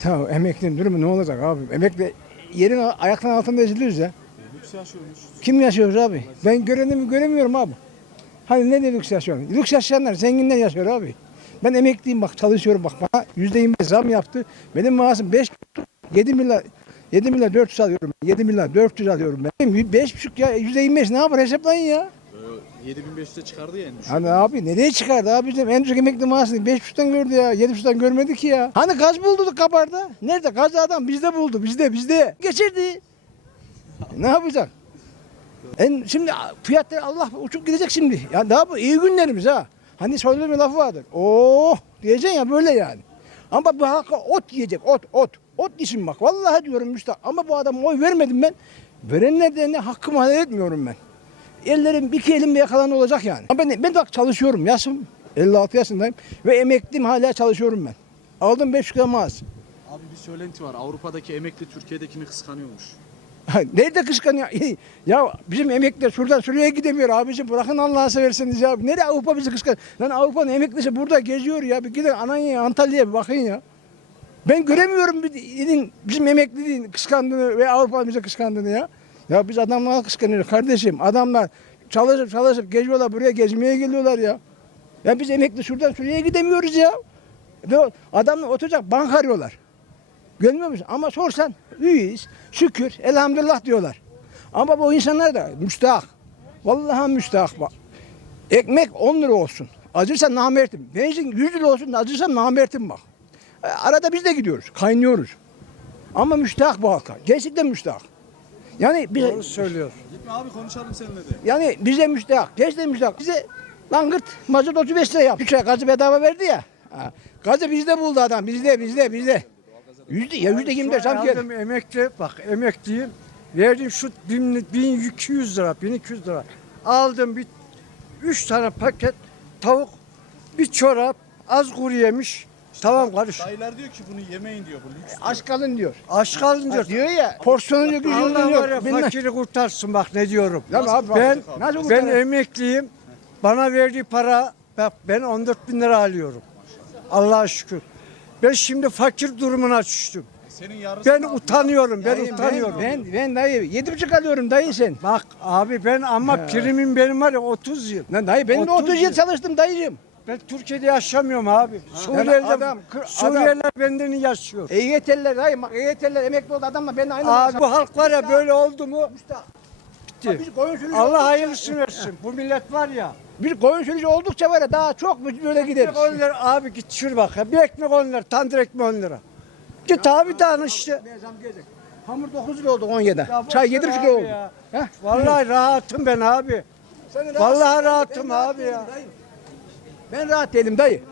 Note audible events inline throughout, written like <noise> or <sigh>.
Tamam emeklinin durumu ne olacak abi? Emekli yerin ayaklarının altında eziliyoruz ya. Lüks yaşıyormuş. Kim yaşıyoruz abi? Ben görenimi göremiyorum abi. Hani ne de lüks yaşıyor? Lüks yaşayanlar zenginler yaşıyor abi. Ben emekliyim bak çalışıyorum bak bana yüzde yirmi zam yaptı. Benim maaşım 5 7 milyar 7 milyar 400 alıyorum. 7 milyar 400 alıyorum ben. 5,5 ya yüzde 25 ne yapar hesaplayın ya. Ee, 7500'e çıkardı ya en. Hani abi nereye çıkardı abi bizim en düşük emekli maaşını 5,5'tan gördü ya 7,5'tan görmedi ki ya. Hani gaz bulduk kabarda. Nerede gaz adam bizde buldu bizde bizde. Geçirdi. Ne yapacak? En şimdi fiyatlar Allah uçup gidecek şimdi. Ya daha bu iyi günlerimiz ha. Hani söyleme lafı vardır. Oh diyeceksin ya böyle yani. Ama bu halka ot yiyecek ot ot. Ot işin bak vallahi diyorum müstah. Ama bu adam oy vermedim ben. Verenlerden de hakkımı helal etmiyorum ben. Ellerim iki elimle yakalan olacak yani. Ama ben, ben bak çalışıyorum. Yaşım 56 yaşındayım ve emekliyim hala çalışıyorum ben. Aldım 5 lira maaş. Abi bir söylenti var. Avrupa'daki emekli Türkiye'dekini kıskanıyormuş. Nerede kıskanıyor? <laughs> ya bizim emekliler şuradan şuraya gidemiyor abicim bırakın Allah'a seversiniz ya. Nereye Avrupa bizi kıskanıyor? Lan Avrupa'nın emeklisi burada geziyor ya. Bir gidin Ananya'ya Antalya'ya bir bakın ya. Ben göremiyorum bir bizim emekliliğin kıskandığını ve Avrupa bizi kıskandığını ya. Ya biz adamlara kıskanıyoruz kardeşim. Adamlar çalışıp çalışıp geziyorlar buraya gezmeye geliyorlar ya. Ya biz emekli şuradan şuraya gidemiyoruz ya. Ve o adamlar oturacak bank arıyorlar. Görmüyor musun? Ama sorsan iyiyiz, şükür, elhamdülillah diyorlar. Ama bu insanlar da müstahak. Vallahi müstahak bak. Ekmek 10 lira olsun. Acırsa namertim. Benzin 100 lira olsun acırsa namertim bak. E, Arada biz de gidiyoruz, kaynıyoruz. Ama müstahak bu halka. Gerçekten müstahak. Yani biz, Doğru söylüyor. Gitme abi konuşalım seninle de. yani bize müstahak. Gerçekten müstahak. Bize langırt mazot 35 lira yap. 3 ay gazı bedava verdi ya. Ha. Gazı bizde buldu adam. Bizde, bizde, bizde. Yüzde, ya yüzde 24 Şu an zam geldi. aldım emekli, bak emekliyim. Verdim şu bin- 1200 lira, 1200 lira. Aldım bir 3 tane paket tavuk, bir çorap, az kuru yemiş. Tamam karış. Dayılar diyor ki bunu yemeyin diyor bu lüks. Aç kalın diyor. Aç kalınca Ha, diyor ya porsiyonu yok, gücünden Allah var ya yok. Bilmem. fakiri kurtarsın bak ne diyorum. Ya abi, ben nasıl ben kurtarır? emekliyim. Bana verdiği para bak ben 14 bin lira alıyorum. Allah'a şükür. Ben şimdi fakir durumuna düştüm. Senin yarısı Ben utanıyorum, ben Dayı, utanıyorum. Ben, ben, ben dayı yedi buçuk alıyorum dayı sen. Bak abi ben ama primim benim var ya 30 yıl. Lan dayı ben de 30 30 yıl yıl. çalıştım dayıcım. Ben Türkiye'de yaşamıyorum abi. Suriyeliler, adam, kır- Suriyeliler benden iyi yaşıyor. EYT'liler dayı bak EYT'liler emekli oldu adamla ben aynı Abi bu halk var ya böyle oldu mu Müstahak. bitti. Biz koyun sürücü Allah oldukça- hayırlısını versin. Bu millet var ya. Biz koyun sürücü oldukça var ya daha çok biz böyle gideriz. Ekmek 10 lira abi git şur bak. ya. Bir ekmek 10 lira. Tandır ekmek 10 lira. Git abi daha işte. Hamur 9 lira oldu 17. Ya boş Çay ver 7 buçuk abi lira oldu. ya. Heh. Vallahi rahatım ben abi. Vallahi rahatım rahat abi ya. Ben rahat değilim dayı.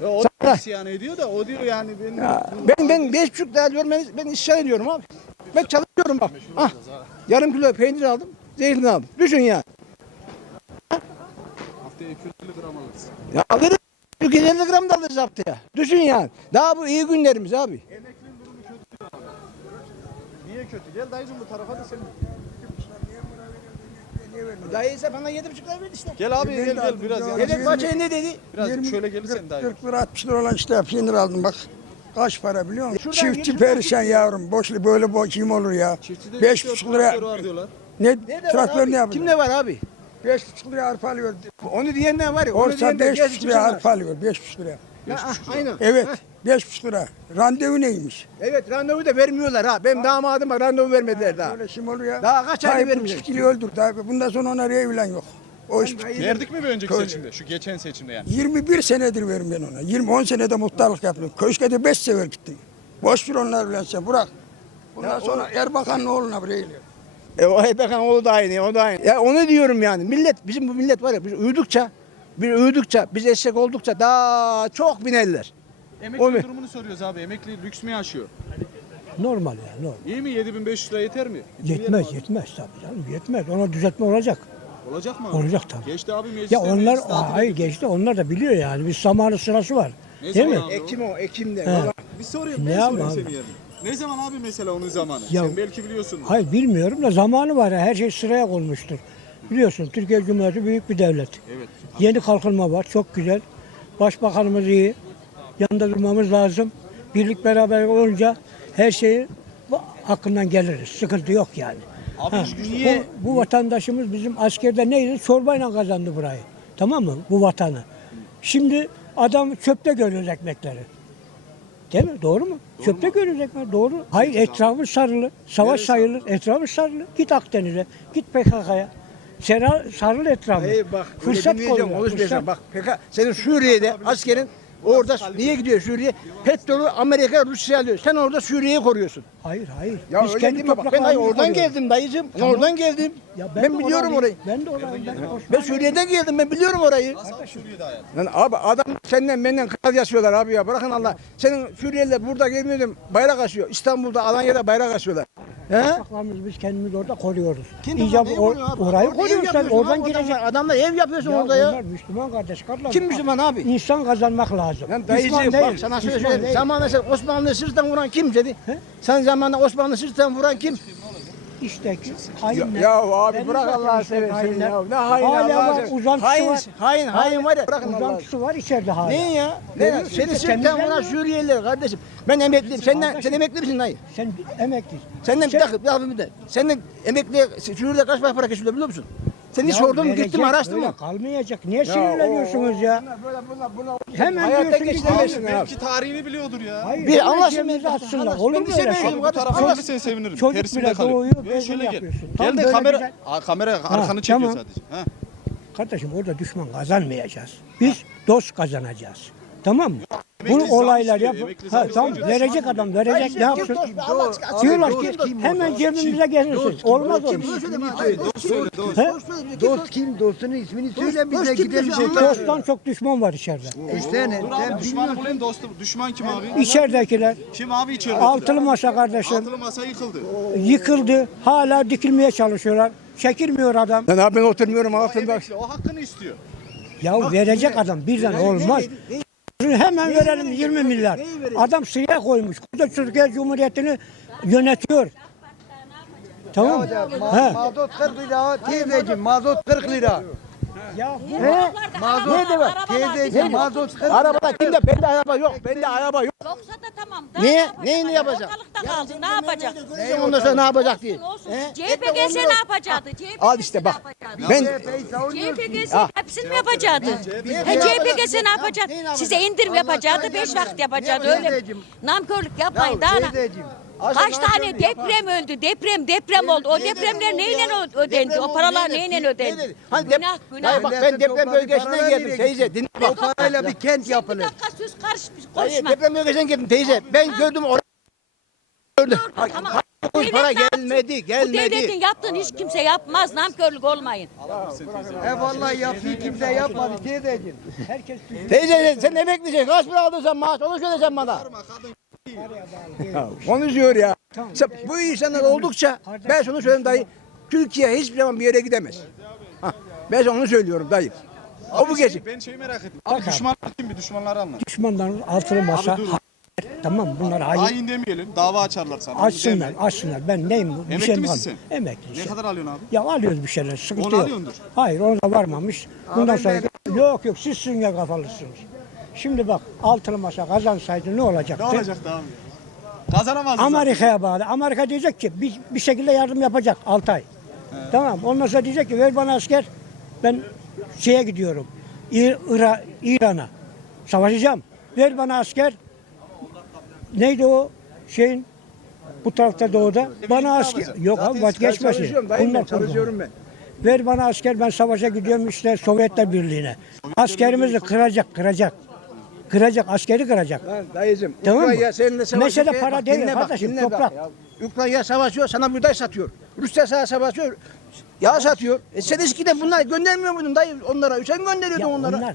Ve o Sana- da isyan ediyor da o diyor yani ben Ya, ben ben beş buçuk lira alıyorum ben, ben isyan ediyorum abi. Ben çalışıyorum bak. Ah, yarım kilo peynir aldım, zeytin aldım. Düşün ya. haftaya 250 gram alırsın. Ya alırız. 250 gram da alırız haftaya. Düşün yani. Daha bu iyi günlerimiz abi. Niye kötü? Gel dayıcım bu tarafa da senin. Dayı ise bana yedi buçuklar verdi işte. Gel abi gel gel biraz. Yedek bahçeye ne dedi? Biraz şöyle gelirsen daha 40 lira 60 lira olan işte peynir aldım bak. Kaç para biliyor musun? Şuradan Çiftçi gir, perişan yavrum. Boşlu böyle boş kim olur ya? Çiftçide Beş buçuk lira. Ne, ne traktör ne yapıyor? Kim ne var abi? Beş buçuk liraya arpa alıyor. Onu diyenler var ya. onu Borsa diyenler beş gelsin buçuk kimse liraya arpa alıyor. Beş buçuk liraya. Aynen. Evet. Beş buçuk lira. Randevu neymiş? Evet randevu da vermiyorlar ha. Benim damadıma randevu vermediler daha. Böyle şimdi şey oluyor. Daha kaç ay Tayyip vermiş? Tayyip öldür. Daha bundan sonra ona evlen yok. O iş bitti. Verdik mi bir önceki Köy. seçimde? Şu geçen seçimde yani. 21 senedir veriyorum ben ona. 20 10 senede muhtarlık yaptım. Köşke de 5 sefer gittim. Boş ver onlar evlense bırak. Bundan ya sonra o... Erbakan'ın oğluna bile eğiliyor. E o Erbakan oğlu da aynı, o da aynı. Ya onu diyorum yani. Millet, bizim bu millet var ya, biz uyudukça biz uyudukça, biz eşek oldukça daha çok binerler. Emeklinin Onu- durumunu soruyoruz abi. Emekli lüks mü yaşıyor? Normal yani normal. İyi mi? 7500 lira yeter mi? Yetmez yetmez tabii canım yetmez. Ona düzeltme olacak. Olacak mı? abi? Olacak tabii. Geçti abi mecliste. Ya onlar meclis hayır geçti onlar da biliyor yani. Bir zamanı sırası var. Ne Değil zaman mi? abi? Ekim o, Ekim'de. He. Valla. Bir sorayım Ne sorayım abi? senin yerine. Ne zaman abi mesela onun zamanı? Ya- Sen belki biliyorsun. Hayır bilmiyorum da zamanı var ya her şey sıraya konmuştur. Biliyorsun Türkiye Cumhuriyeti büyük bir devlet. Evet. Yeni kalkınma var çok güzel. Başbakanımız iyi. Yanında durmamız lazım. birlik beraber olunca her şeyi hakkından geliriz. Sıkıntı yok yani. Ha, niye- Bu, bu vatandaşımız bizim askerde neydi? Çorbayla kazandı burayı. Tamam mı? Bu vatanı. Şimdi adam çöpte görüyoruz ekmekleri. Değil mi? Doğru mu? Çöpte görüyoruz ekmek. Doğru. Hayır etrafı sarılı. Savaş sayılır. Etrafı sarılı. Git Akdeniz'e. Git PKK'ya. Sera, sarılı etrafı. Hayır bak Fırsat koyuyor. konuşmayacaksın. Fırsat. Bak PK, senin Suriye'de askerin orada niye gidiyor Suriye? Petrolü Amerika Rusya alıyor. Sen orada Suriye'yi koruyorsun. Hayır hayır. Ya Biz öyle kendi? Bak, ben oradan koruyoruz. geldim dayıcım. Ben Tamam. oradan geldim. Ya ben, de biliyorum orayı. Ben de orayım. Ben, Ben Suriye'den geldim ben biliyorum orayı. Lan abi adam senden benden kral yaşıyorlar abi ya bırakın Allah. Senin Suriyeliler burada gelmiyordum bayrak asıyor. İstanbul'da Alanya'da bayrak asıyorlar. He? Topraklarımızı biz kendimiz orada koruyoruz. Kim İcab neyi or- koruyor abi? orayı Orada ev koruyoruz tabii. yapıyorsun Oradan abi, girecek. Adamlar, adamlar ev yapıyorsun Ya orada ya. bunlar Müslüman kardeş kardeşim. Kim Müslüman abi? İnsan kazanmak lazım. Lan Düşman dayıcığım değil. bak sana şöyle düşman söyleyeyim. değil. Zamanında sen Osmanlı sırttan vuran kim dedi? Sen zamanında Osmanlı sırttan vuran kim? İşte ki Ya, hainler. ya abi Belli bırak Allah'ı işte seversen hainler. ya. Ne hain Hala Allah'ı var, seversen. uzantısı hain, var. Hain, hain var ya. Bırakın Allah'ı. Uzantısı var içeride hala. Ne ya? Ne? musun? Seni İşte sırttan vuran. Suriyeliler kardeşim. Ben emekliyim. Senden, sen Kardeşim. emekli misin dayı? Sen emeklisin. Senden bir Sen- dakika, bir dakika bir de. Senden emekliye Suriye'de kaç para para kesiyorlar biliyor musun? Sen hiç sordun mu, gittin mi, araştırdın mı? Kalmayacak. Niye sinirleniyorsunuz ya? Böyle bunlar, bunlar, Hemen Hayatta diyorsun ki abi. Belki tarihini biliyordur ya. Hayır, Bir hemen anlaşın cebimize beni. atsınlar. Olur Ben mu bir öyle şey şey? Bu tarafa Allah- gelirsen sevinirim. Çocuk Tersinde bile kalıyor. doğuyor, Gel bezini şöyle gel. yapıyorsun. Tam Gel de böyle kamera, güzel. Aa, kamera arkanı çekiyor tamam. sadece. Ha. Kardeşim orada düşman kazanmayacağız. Biz dost kazanacağız. Tamam mı? Zam olaylar yap. Ha, tamam verecek adam verecek ne yapsın? Allah aşkına- Diyorlar ki kim? hemen cebimize gelirsin. Olmaz o. Kim? Dost kim? Dostunun ismini söyle bize gidelim. Dosttan çok düşman var içeride. İşte ne? Düşmanı bulayım dostum. Düşman kim abi? İçeridekiler Kim abi içeride? altılı masa kardeşim Altılı masa yıkıldı. yıkıldı. Hala dikilmeye çalışıyorlar. Çekilmiyor adam. Lan abi ben oturmuyorum altında. O hakkını istiyor. Ya verecek adam birden olmaz. Hemen verelim 20 milyar. Adam sıraya koymuş. Burada Türkiye Cumhuriyeti'ni yönetiyor. Tamam mı? ma- He. mazot 40 lira teyzeciğim mazot 40 lira. Ya Mazot teyzeciğim mazot 40 lira. Arabada kimde? Bende araba yok. Bende araba yok. Yoksa da tamam. Niye? Ne yapacak? Neyini yapacak? Ortalıkta kaldı. Ne yapacak? Sen ondan sonra ne yapacak diye. Olsun. He? CHP gelse ne yapacaktı? Al işte ne bak. yapacaktı? Ben CHP'yi savunuyorsun. CHP gelse hepsini mi yapacaktı? He, CHP gelse ne yapacaktı? Size indirim yapacaktı, beş vakit yapacaktı. Öyle namkörlük yapmayın. Daha ne? Kaç tane deprem öldü, deprem deprem oldu. O depremler neyle ödendi? O paralar neyle ödendi? Hani Günah, günah. Hayır bak ben deprem bölgesinden geldim teyze. Dinle O bak. parayla bir kent Sen bir yapılır. dakika söz karışmış, Hayır, konuşma. deprem bölgesinden geldim teyze. Ben gördüm orayı. Gördüm. Tamam. Bu para yapsın? gelmedi, Bu devletin gelmedi. yaptığını hiç kimse yapmaz. Namkörlük olmayın. He vallahi yaptığı kimse yapmadı teyzeciğim. herkes Teyze sen emeklisin. Kaç para aldın sen maaş? Onu söyle sen bana. Ya, Konuşuyor ya. Sen, bu insanlar oldukça ben şunu söyleyeyim dayı. Türkiye hiçbir zaman bir yere gidemez. Ha, ben onu söylüyorum dayı. O bu Şey, gece. ben şeyi merak ettim. Abi düşman kim bir düşmanları anlat. düşmanların altılı masa. Abi dur. Tamam bunlar hain. Hain demeyelim. Dava açarlar sana. Açsınlar, açsınlar. Ben neyim? bu? Bir Emekli şey mi misin var? sen? Emekli. Ne işte. kadar alıyorsun abi? Ya alıyoruz bir şeyler, sıkıntı Onu yok. alıyordur. Hayır, ona da varmamış. Bundan sonra yok yok siz sünger kafalısınız. Şimdi bak altılı masa kazansaydı ne olacaktı? Ne olacaktı abi? Kazanamazdın Amerika'ya bağlı. Amerika diyecek ki bir, bir şekilde yardım yapacak 6 ay. Tamam. Ondan sonra diyecek ki ver bana asker. Ben şeye gidiyorum. İr, Ira- İran'a. Savaşacağım. Ver bana asker. Neydi o şeyin bu tarafta doğuda. Bana asker. Yok abi vazgeçmesin. Bunlar çalışıyorum ben. Ver bana asker ben savaşa gidiyorum işte Sovyetler Birliği'ne. Askerimizi kıracak, kıracak. Kıracak, askeri kıracak. Lan dayıcım, Tamam mı? Ukrayna seninle savaşıyor. Mesele para değil kardeşim, toprak. Ukrayna savaşıyor, sana buğday satıyor. Rusya sana savaşıyor, yağ satıyor. E sen eskiden bunlar göndermiyor muydun dayı onlara? Sen gönderiyordun Ya onlara. onlar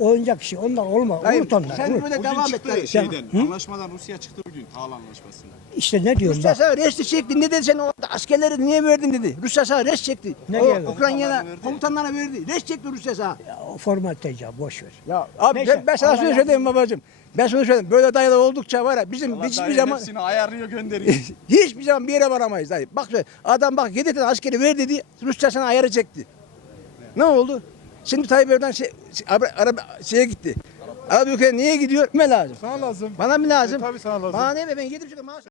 oyuncak işi, onlar olma. Dayı, Unut onları. sen unut. böyle Bugün devam et şeyden. Anlaşmadan Rusya çıktı bugün. Tahıl anlaşmasından. İşte ne diyorum Rusya bak. sana resti çekti. Ne dedi sen o askerleri niye verdin dedi. Rusya sana rest çekti. Ne o geldi? Ukrayna'ya komutanlara verdi. Rest çekti Rusya sana. Ya, o formalite ya boş ver. Ya abi Neyse, ben, ben sana Allah şunu yardım söyleyeyim babacığım. Ben şunu söyleyeyim. Böyle dayılar oldukça var ya bizim Allah hiçbir zaman hepsini ayarlıyor gönderiyor. <laughs> hiçbir zaman bir yere varamayız dayı. Bak şöyle, adam bak 7 tane askeri ver dedi. Rusya sana ayarı çekti. Ne oldu? Şimdi Tayyip Erdoğan şey, şey, ara, ara- şeye gitti. Abi ülkeye niye gidiyor? Kime lazım? Sana lazım. Bana mı lazım? E, tabii sana lazım. Bana ne be ben 7,5 maaş